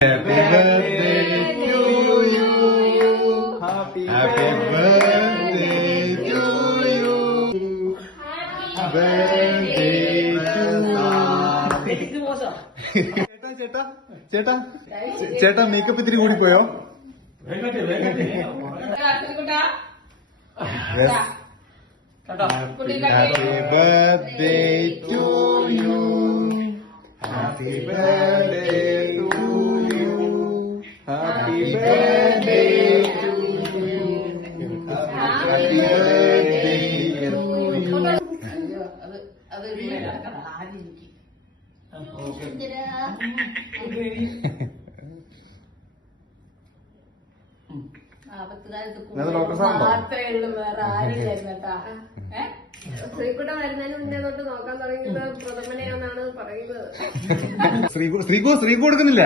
Happy birthday to you. Happy birthday to you. Birthday to ചേട്ടാ makeup ഇത്തിരി കൂടി പോയോ? Happy birthday to you. Happy birthday to you. Happy birthday to you. Happy birthday to you. ശ്രീകുട്ട വരുന്നതിന് മുന്നേ തൊട്ട് നോക്കാൻ തുടങ്ങിയത് പ്രഥമനെയാണെന്നാണ് പറയുന്നത്. ശ്രീകു കൊടുക്കുന്നില്ല.